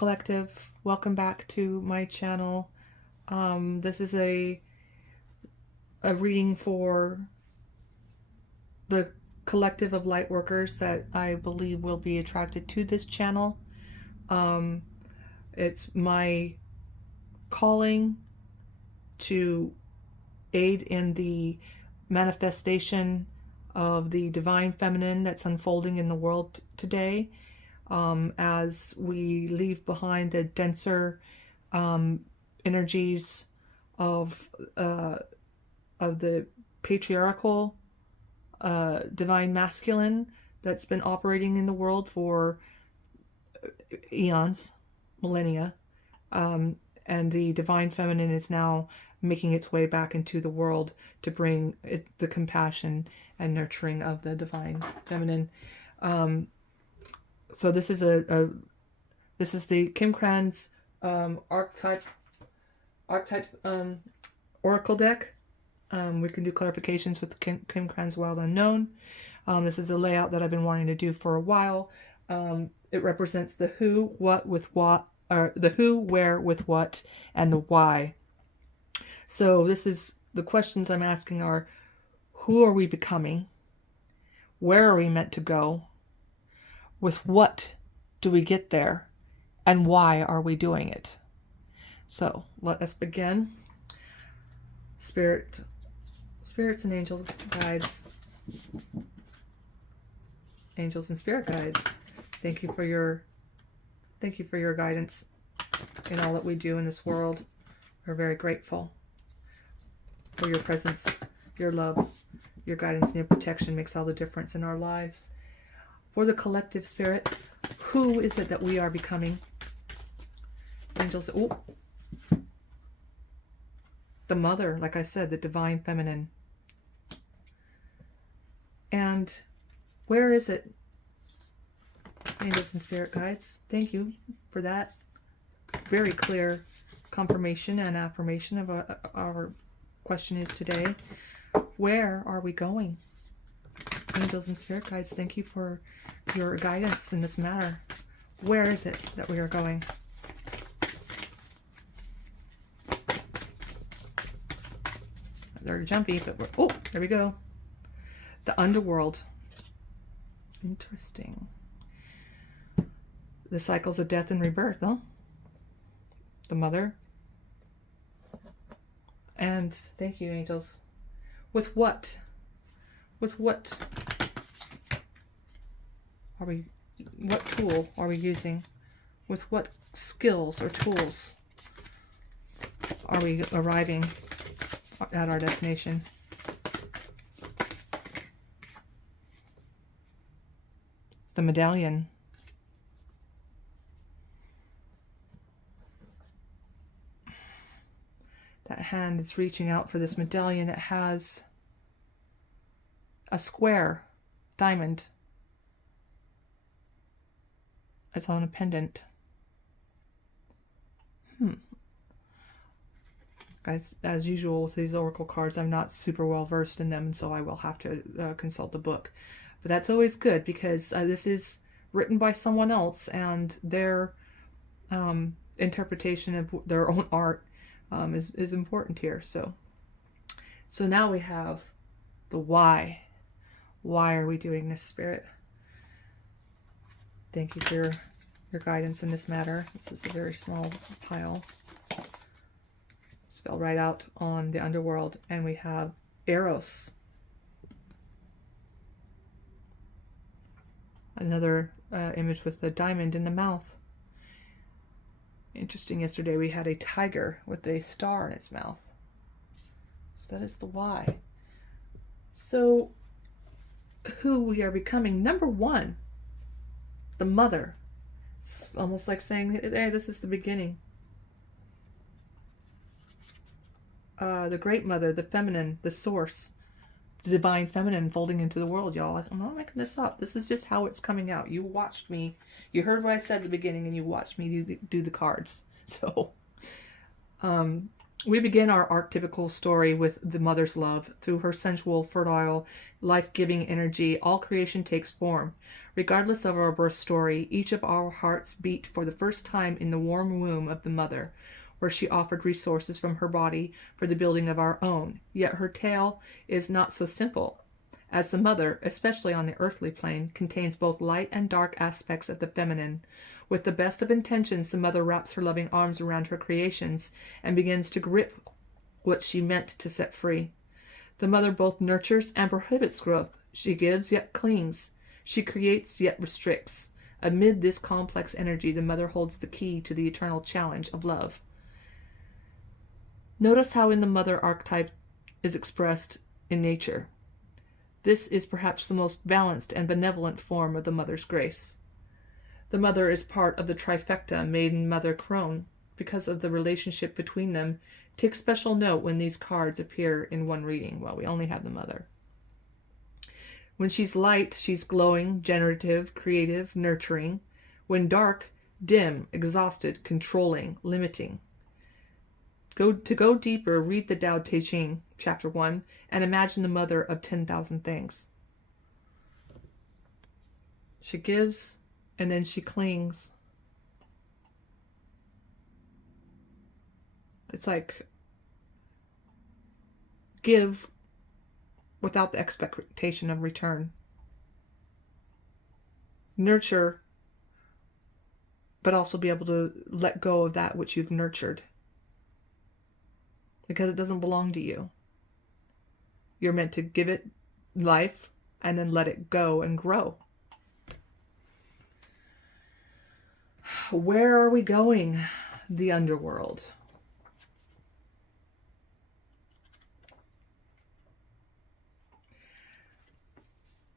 Collective, welcome back to my channel. This is a reading for the collective of light workers that I believe will be attracted to this channel. It's my calling to aid in the manifestation of the divine feminine that's unfolding in the world today, as we leave behind the denser energies of the patriarchal divine masculine that's been operating in the world for eons, millennia, and the divine feminine is now making its way back into the world to bring the compassion and nurturing of the divine feminine. So this is this is the Kim Kranz archetypes oracle deck. We can do clarifications with Kim Kranz Wild Unknown. This is a layout that I've been wanting to do for a while. It represents the who, what with what, or the who, where with what, and the why. So this is the questions I'm asking are: who are we becoming? Where are we meant to go? With what do we get there? And why are we doing it? So let us begin. Spirits and angels, guides, angels and spirit guides, thank you for your guidance in all that we do in this world. We're very grateful for your presence, your love, your guidance, and your protection makes all the difference in our lives. For the collective spirit, who is it that we are becoming? Angels, the mother, like I said, the divine feminine. And where is it? Angels and spirit guides, thank you for that very clear confirmation and affirmation of our question is today. Where are we going? Angels and spirit guides, thank you for your guidance in this matter. Where is it that we are going? They're jumpy, but there we go. The underworld. Interesting. The cycles of death and rebirth, huh? The mother. And thank you, angels. With what? With what are we, what tool are we using? With what skills or tools are we arriving at our destination? The medallion. That hand is reaching out for this medallion that has a square diamond. It's on a pendant. Guys, as usual with these oracle cards, I'm not super well versed in them, and so I will have to consult the book. But that's always good because this is written by someone else, and their interpretation of their own art is important here. So now we have the why. Why are we doing this, Spirit? Thank you for your guidance in this matter. This is a very small pile. Spell right out on the underworld, and we have Eros. Another image with the diamond in the mouth. Interesting, yesterday we had a tiger with a star in its mouth. So that is the why. So who we are becoming. Number one, the mother. It's almost like saying, hey, this is the beginning. The great mother, the feminine, the source, the divine feminine unfolding into the world, y'all. I'm not making this up. This is just how it's coming out. You watched me. You heard what I said at the beginning, and you watched me do the cards. So, We begin our archetypical story with the mother's love. Through her sensual, fertile, life-giving energy, all creation takes form. Regardless of our birth story, each of our hearts beat for the first time in the warm womb of the mother, where she offered resources from her body for the building of our own. Yet her tale is not so simple, as the mother, especially on the earthly plane, contains both light and dark aspects of the feminine. With the best of intentions, the mother wraps her loving arms around her creations and begins to grip what she meant to set free. The mother both nurtures and prohibits growth. She gives yet clings. She creates yet restricts. Amid this complex energy, the mother holds the key to the eternal challenge of love. Notice how in the mother archetype is expressed in nature. This is perhaps the most balanced and benevolent form of the mother's grace. The mother is part of the trifecta maiden, mother, crone. Because of the relationship between them, take special note when these cards appear in one reading. Well, we only have the mother. When she's light, she's glowing, generative, creative, nurturing. When dark, dim, exhausted, controlling, limiting. To go deeper, read the Tao Te Ching, Chapter 1, and imagine the mother of 10,000 things. She gives, and then she clings. It's like give without the expectation of return. Nurture, but also be able to let go of that which you've nurtured, because it doesn't belong to you. You're meant to give it life and then let it go and grow. Where are we going? The underworld.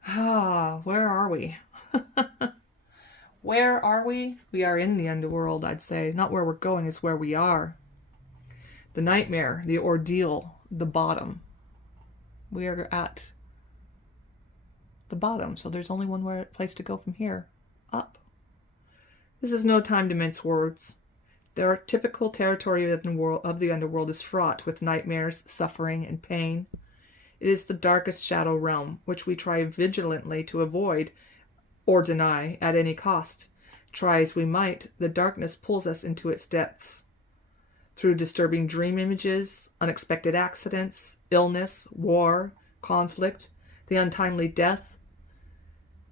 Where are we? Where are we? We are in the underworld, I'd say. Not where we're going, it's where we are. The nightmare, the ordeal, the bottom. We are at the bottom, so there's only one place to go from here, up. This is no time to mince words. The typical territory of the underworld is fraught with nightmares, suffering, and pain. It is the darkest shadow realm, which we try vigilantly to avoid or deny at any cost. Try as we might, the darkness pulls us into its depths. Through disturbing dream images, unexpected accidents, illness, war, conflict, the untimely death.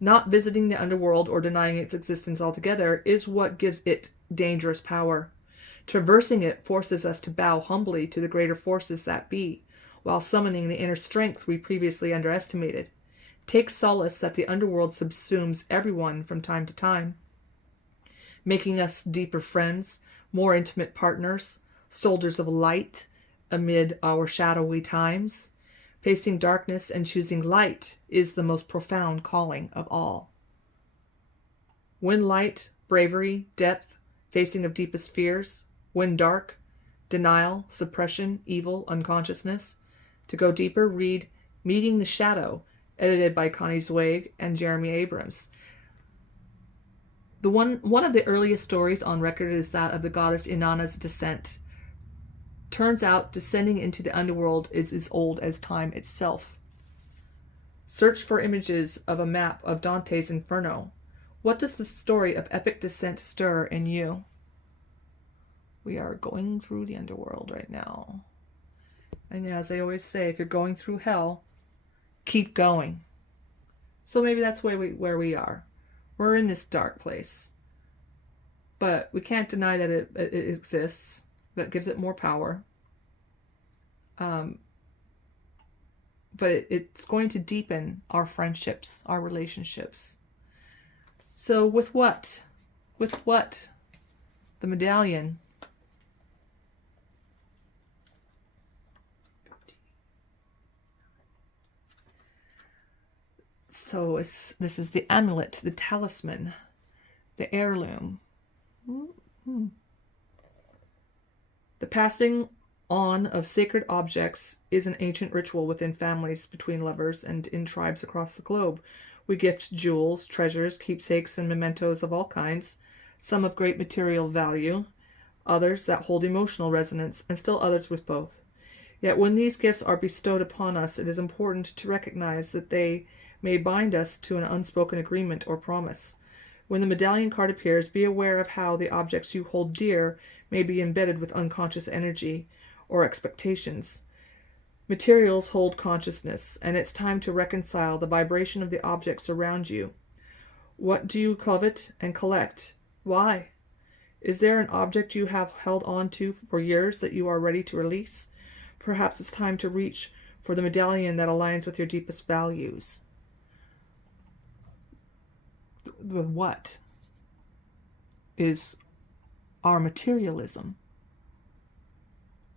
Not visiting the underworld or denying its existence altogether is what gives it dangerous power. Traversing it forces us to bow humbly to the greater forces that be, while summoning the inner strength we previously underestimated. Take solace that the underworld subsumes everyone from time to time, making us deeper friends, more intimate partners, soldiers of light amid our shadowy times. Facing darkness and choosing light is the most profound calling of all. When light, bravery, depth, facing of deepest fears. When dark, denial, suppression, evil, unconsciousness. To go deeper, read Meeting the Shadow, edited by Connie Zweig and Jeremy Abrams. One of the earliest stories on record is that of the goddess Inanna's descent. Turns out descending into the underworld is as old as time itself. Search for images of a map of Dante's Inferno. What does the story of epic descent stir in you? We are going through the underworld right now. And as I always say, if you're going through hell, keep going. So maybe that's where we are. We're in this dark place. But we can't deny that it exists. That gives it more power. But it's going to deepen our friendships, our relationships. So with what? With what? The medallion. So this is the amulet, the talisman, the heirloom. Mm-hmm. The passing on of sacred objects is an ancient ritual within families, between lovers, and in tribes across the globe. We gift jewels, treasures, keepsakes, and mementos of all kinds, some of great material value, others that hold emotional resonance, and still others with both. Yet when these gifts are bestowed upon us, it is important to recognize that they may bind us to an unspoken agreement or promise. When the medallion card appears, be aware of how the objects you hold dear may be embedded with unconscious energy or expectations. Materials hold consciousness, and it's time to reconcile the vibration of the objects around you. What do you covet and collect? Why? Is there an object you have held on to for years that you are ready to release? Perhaps it's time to reach for the medallion that aligns with your deepest values. The what is our materialism?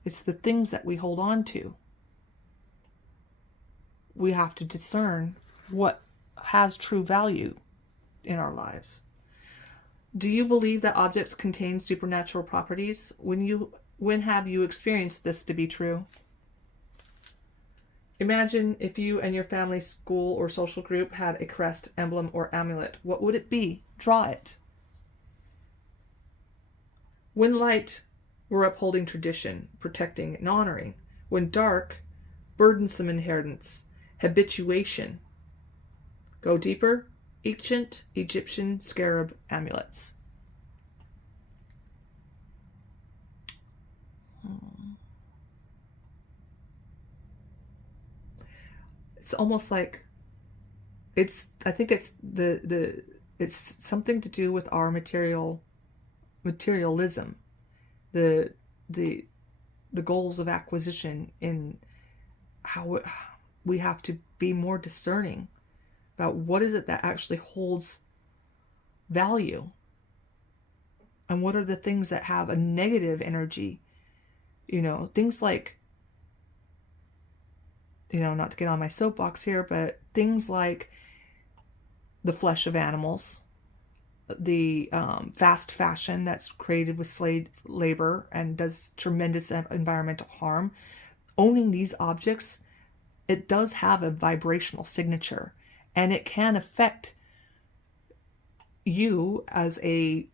It's the things that we hold on to. We have to discern what has true value in our lives. Do you believe that objects contain supernatural properties? When have you experienced this to be true? Imagine if you and your family, school, or social group had a crest, emblem, or amulet. What would it be? Draw it. When light, we're upholding tradition, protecting, and honoring. When dark, burdensome inheritance, habituation. Go deeper. Ancient Egyptian scarab amulets. It's almost like I think it's it's something to do with our materialism, the goals of acquisition, in how we have to be more discerning about what is it that actually holds value, and what are the things that have a negative energy. Things like, not to get on my soapbox here, but things like the flesh of animals, the fast fashion that's created with slave labor and does tremendous environmental harm. Owning these objects, it does have a vibrational signature, and it can affect you as a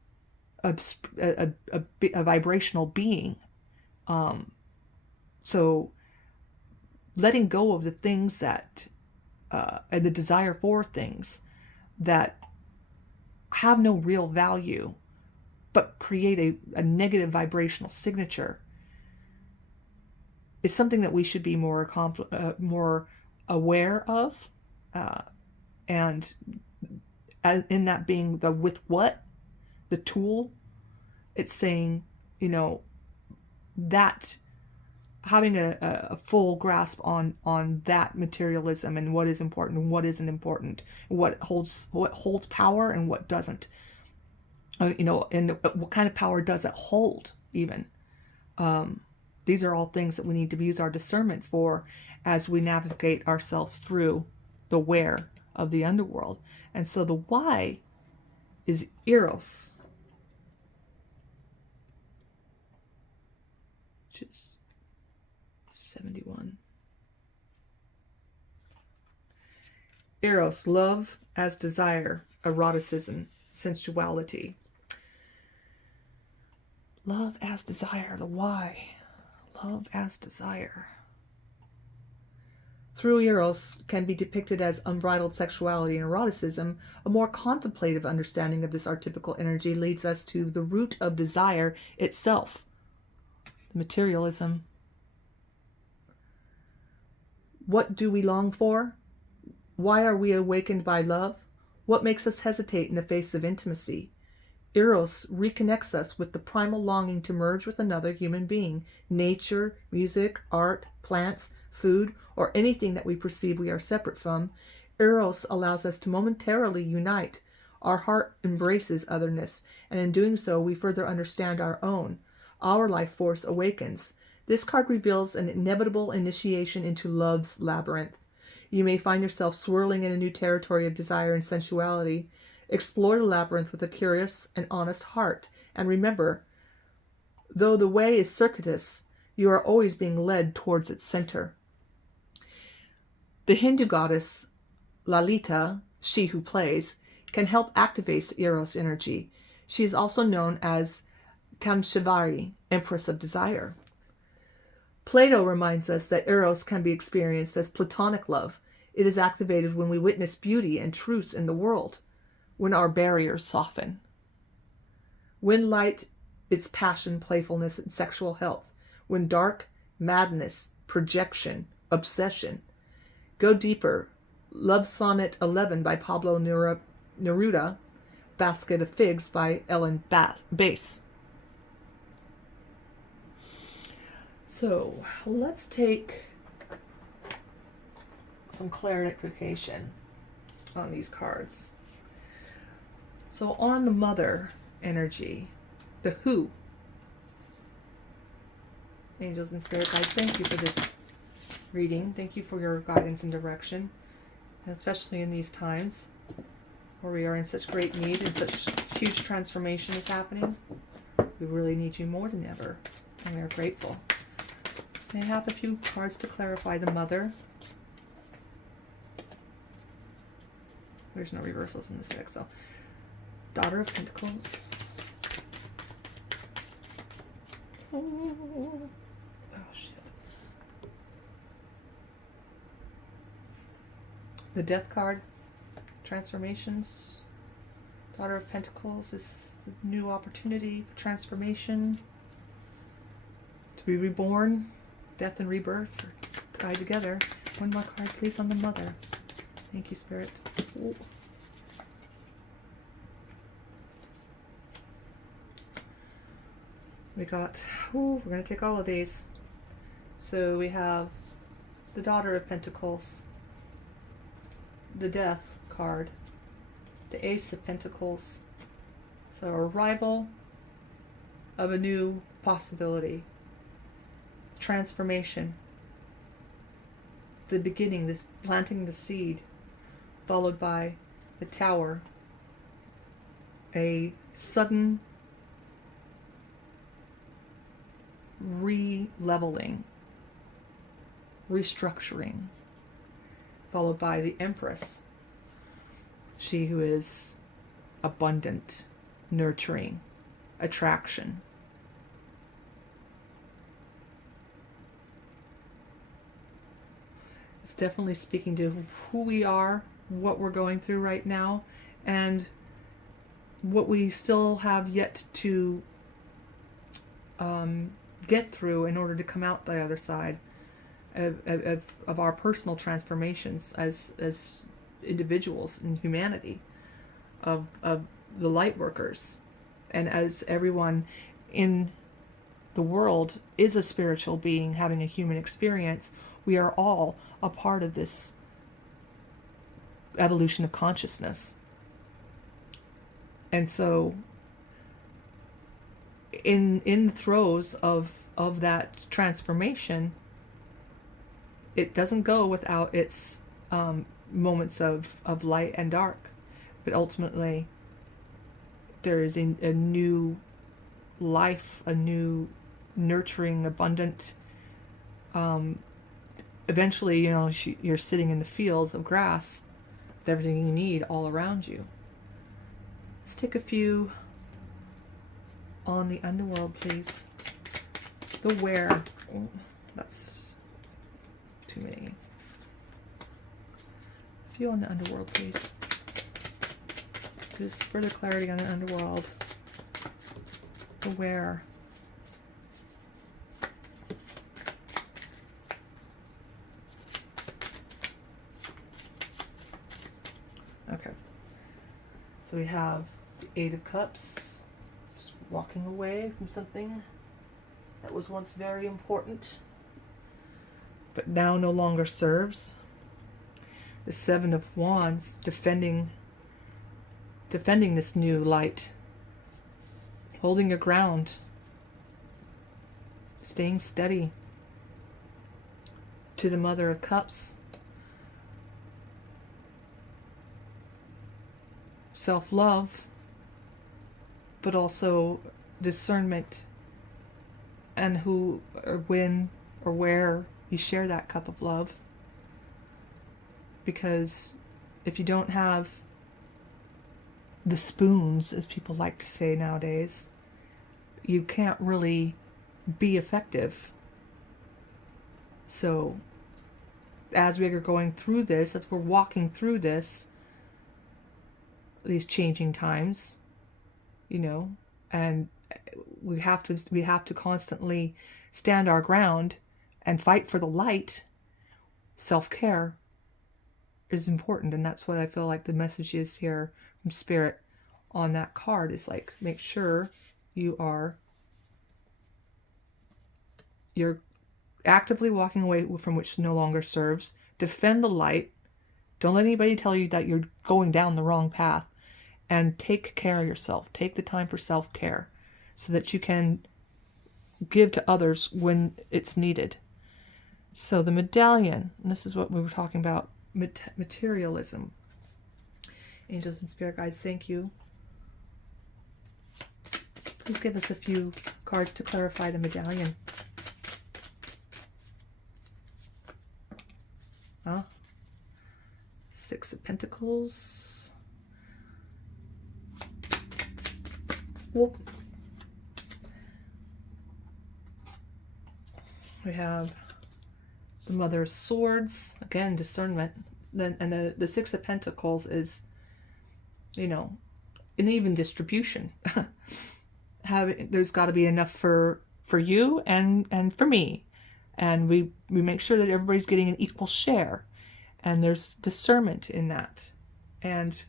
vibrational being. So letting go of the things that, and the desire for things that have no real value, but create a negative vibrational signature, is something that we should be more aware of. And in that being the with what, the tool, it's saying, that having a full grasp on that materialism and what is important and what isn't important, what holds power and what doesn't, and what kind of power does it hold even. These are all things that we need to use our discernment for as we navigate ourselves through the where of the underworld. And so the why is Eros, which is 71. Eros, love as desire, eroticism, sensuality. Love as desire, the why. Love as desire. Through Eros can be depicted as unbridled sexuality and eroticism. A more contemplative understanding of this archetypical energy leads us to the root of desire itself, the materialism. What do we long for? Why are we awakened by love? What makes us hesitate in the face of intimacy? Eros reconnects us with the primal longing to merge with another human being. Nature, music, art, plants, food, or anything that we perceive we are separate from. Eros allows us to momentarily unite. Our heart embraces otherness, and in doing so, we further understand our own. Our life force awakens. This card reveals an inevitable initiation into love's labyrinth. You may find yourself swirling in a new territory of desire and sensuality. Explore the labyrinth with a curious and honest heart. And remember, though the way is circuitous, you are always being led towards its center. The Hindu goddess Lalita, she who plays, can help activate Eros energy. She is also known as Kamshivari, Empress of Desire. Plato reminds us that eros can be experienced as platonic love. It is activated when we witness beauty and truth in the world, when our barriers soften. When light, it's passion, playfulness, and sexual health. When dark, madness, projection, obsession. Go deeper. Love Sonnet 11 by Pablo Neruda. Basket of Figs by Ellen Bass. So let's take some clarification on these cards. So on the mother energy, the who. Angels and spirit guides, thank you for this reading. Thank you for your guidance and direction, especially in these times where we are in such great need and such huge transformation is happening. We really need you more than ever, and we are grateful. May I have a few cards to clarify the mother? There's no reversals in this deck, so Daughter of Pentacles. Oh shit. The Death card. Transformations. Daughter of Pentacles is the new opportunity for transformation. To be reborn. Death and rebirth are tied together. One more card, please, on the mother. Thank you, Spirit. Ooh. We got, we're going to take all of these. So we have the Daughter of Pentacles, the Death card, the Ace of Pentacles. So arrival of a new possibility. Transformation, the beginning, this planting the seed, followed by the Tower, a sudden re-leveling, restructuring, followed by the Empress, she who is abundant, nurturing, attraction. It's definitely speaking to who we are, what we're going through right now, and what we still have yet to get through in order to come out the other side of our personal transformations as individuals in humanity, of the light workers, and as everyone in the world is a spiritual being having a human experience. We are all a part of this evolution of consciousness. And so in the throes of that transformation, it doesn't go without its moments of light and dark. But ultimately, there is a new life, a new nurturing, abundant, eventually, you're sitting in the field of grass with everything you need all around you. Let's take a few on the underworld, please. The where. Oh, that's too many. A few on the underworld, please. Just further clarity on the underworld. The where. Okay. So we have the Eight of Cups. It's walking away from something that was once very important, but now no longer serves. The Seven of Wands, defending this new light, holding your ground, staying steady. To the Mother of Cups, self-love, but also discernment, and who or when or where you share that cup of love. Because if you don't have the spoons, as people like to say nowadays, you can't really be effective. So as we are going through this, as we're walking through this, these changing times, and we have to constantly stand our ground and fight for the light. Self-care is important, and that's what I feel like the message is here from Spirit on that card, is like, make sure you're actively walking away from which no longer serves. Defend the light. Don't let anybody tell you that you're going down the wrong path. And take care of yourself. Take the time for self-care so that you can give to others when it's needed. So the medallion, and this is what we were talking about, materialism. Angels and spirit guides, thank you. Please give us a few cards to clarify the medallion. Six of Pentacles. Whoop. We have the Mother of Swords, again, discernment. Then, and the Six of Pentacles is, an even distribution. There's got to be enough for you and for me, and we make sure that everybody's getting an equal share, and there's discernment in that. And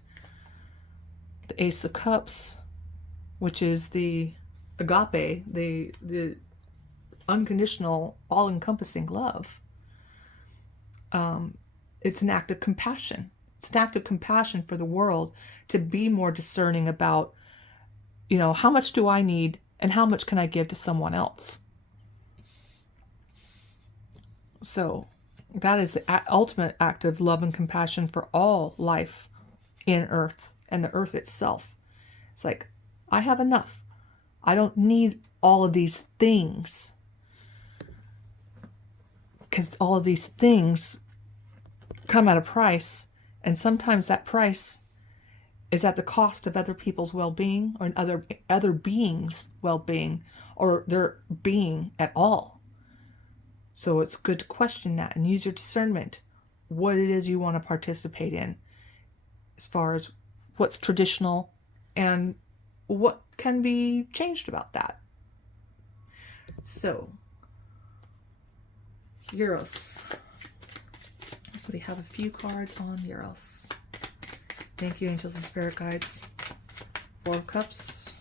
the Ace of Cups, which is the agape, the unconditional, all-encompassing love. It's an act of compassion. It's an act of compassion for the world to be more discerning about, how much do I need and how much can I give to someone else? So that is the ultimate act of love and compassion for all life in Earth and the Earth itself. It's like, I have enough. I don't need all of these things, because all of these things come at a price, and sometimes that price is at the cost of other people's well-being, or other beings' well-being, or their being at all. So it's good to question that and use your discernment, what it is you want to participate in, as far as what's traditional and what can be changed about that. So, Eros. We have a few cards on Eros. Thank you, angels and spirit guides. Four of Cups.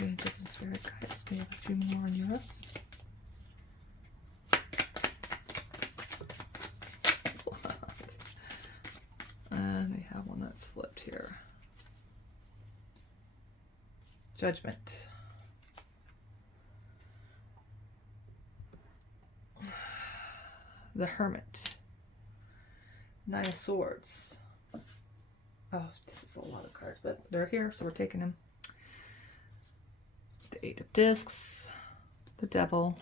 Angels and spirit guides. We have a few more on Eros. And we have one that's flipped here. Judgment. The Hermit. Nine of Swords. Oh, this is a lot of cards, but they're here, so we're taking them. The Eight of Discs. The Devil.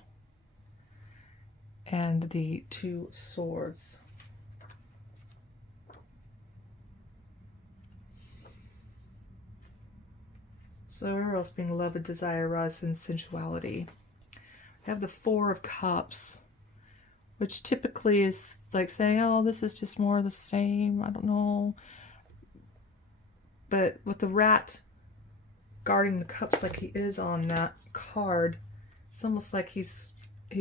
And the Two Swords. So Eros being love and desire, rise and sensuality. We have the Four of Cups, which typically is like saying, oh, this is just more of the same. I don't know. But with the rat guarding the cups like he is on that card, it's almost like he's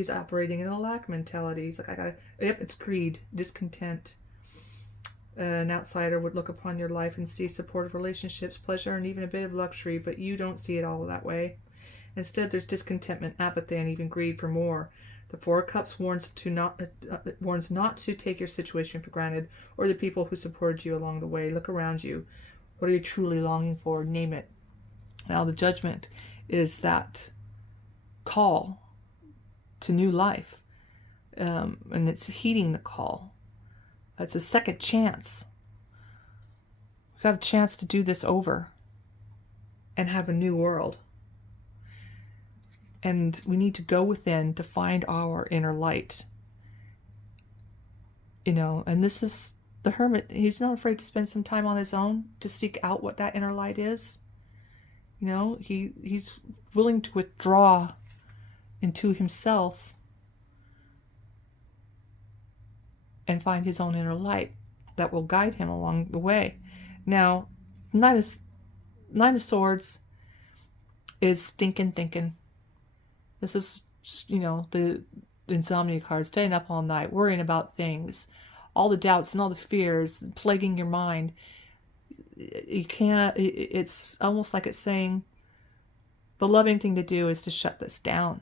operating in a lack mentality. He's like, it's greed, discontent. An outsider would look upon your life and see supportive relationships, pleasure, and even a bit of luxury, but you don't see it all that way. Instead, there's discontentment, apathy, and even greed for more. The Four of Cups warns not to take your situation for granted, or the people who supported you along the way. Look around you. What are you truly longing for? Name it. Now, the Judgment is that call to new life, and it's heeding the call. It's a second chance. We've got a chance to do this over and have a new world. And we need to go within to find our inner light. And this is the Hermit. He's not afraid to spend some time on his own to seek out what that inner light is. You know, he's willing to withdraw into himself and find his own inner light that will guide him along the way. Now, Knight of Swords is stinking thinking. This is, you know, the insomnia card, staying up all night, worrying about things, all the doubts and all the fears plaguing your mind. You can't, it's almost like it's saying the loving thing to do is to shut this down.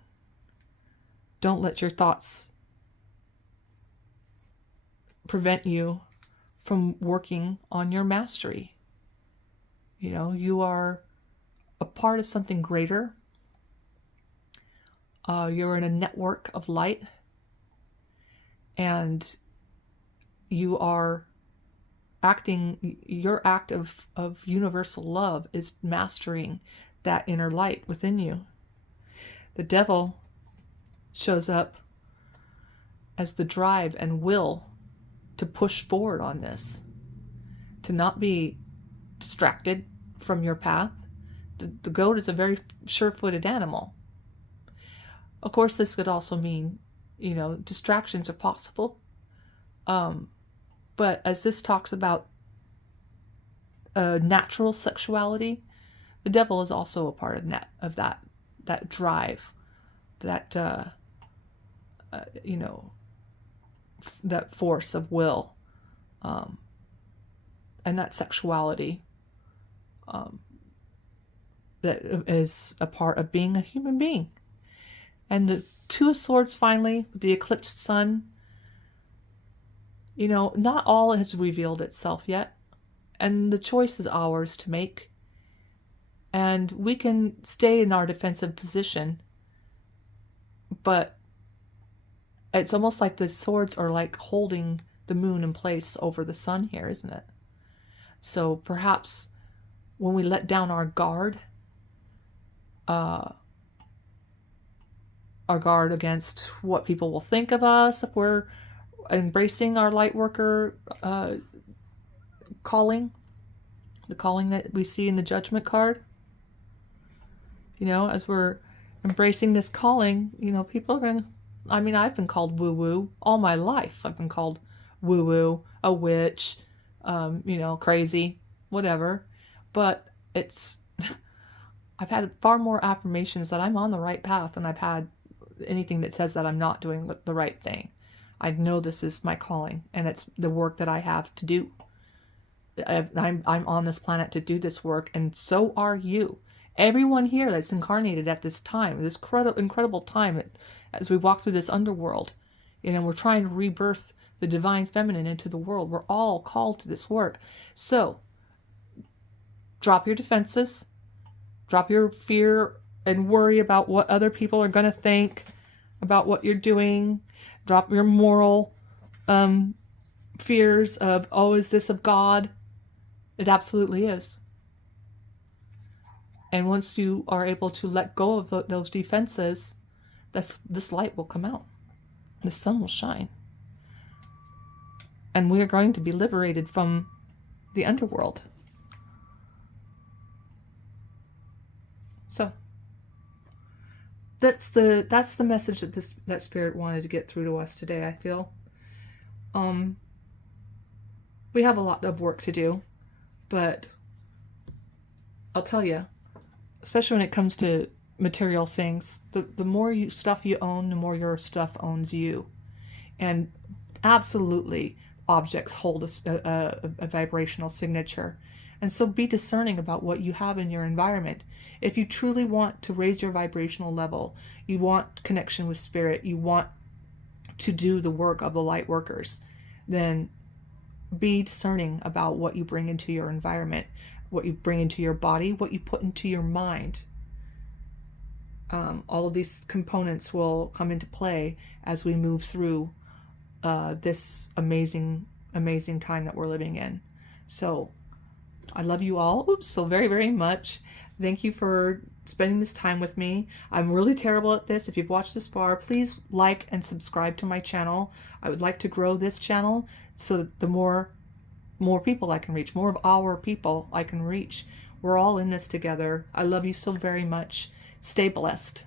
Don't let your thoughts prevent you from working on your mastery. You know, you are a part of something greater. You're in a network of light, and you are acting, your act of universal love is mastering that inner light within you. The devil shows up as the drive and will to push forward on this, to not be distracted from your path. The goat is a very sure-footed animal. Of course, this could also mean, you know, distractions are possible. But as this talks about natural sexuality, the devil is also a part of that drive, that you know, that force of will, and that sexuality that is a part of being a human being. And the Two of Swords, finally, the eclipsed sun, you know, not all has revealed itself yet, and the choice is ours to make. And we can stay in our defensive position, but it's almost like the swords are like holding the moon in place over the sun here, isn't it? So perhaps when we let down our guard against what people will think of us, if we're embracing our light worker calling, the calling that we see in the Judgment card, you know, as we're embracing this calling, you know, people are going to, I mean, I've been called woo-woo all my life. I've been called woo-woo, a witch, you know, crazy, whatever. But it's, I've had far more affirmations that I'm on the right path than I've had anything that says that I'm not doing the right thing. I know this is my calling, and it's the work that I have to do. I'm on this planet to do this work, and so are you. Everyone here that's incarnated at this time, this incredible time, as we walk through this underworld, you know, we're trying to rebirth the divine feminine into the world. We're all called to this work. So, drop your defenses, drop your fear and worry about what other people are going to think about what you're doing. Drop your moral fears of, oh, is this of God? It absolutely is. And once you are able to let go of those defenses, this light will come out. The sun will shine. And we are going to be liberated from the underworld. So that's the message that Spirit wanted to get through to us today, I feel. We have a lot of work to do, but I'll tell you, especially when it comes to material things, the more stuff you own, the more your stuff owns you. And absolutely, objects hold a vibrational signature. And so be discerning about what you have in your environment. If you truly want to raise your vibrational level, you want connection with Spirit, you want to do the work of the light workers, then be discerning about what you bring into your environment, what you bring into your body, what you put into your mind. All of these components will come into play as we move through this amazing time that we're living in. So I love you all so very, very much. Thank you for spending this time with me. I'm really terrible at this. If you've watched this far, please like and subscribe to my channel. I would like to grow this channel so that the more people I can reach, more of our people I can reach. We're all in this together. I love you so very much. Stay blessed.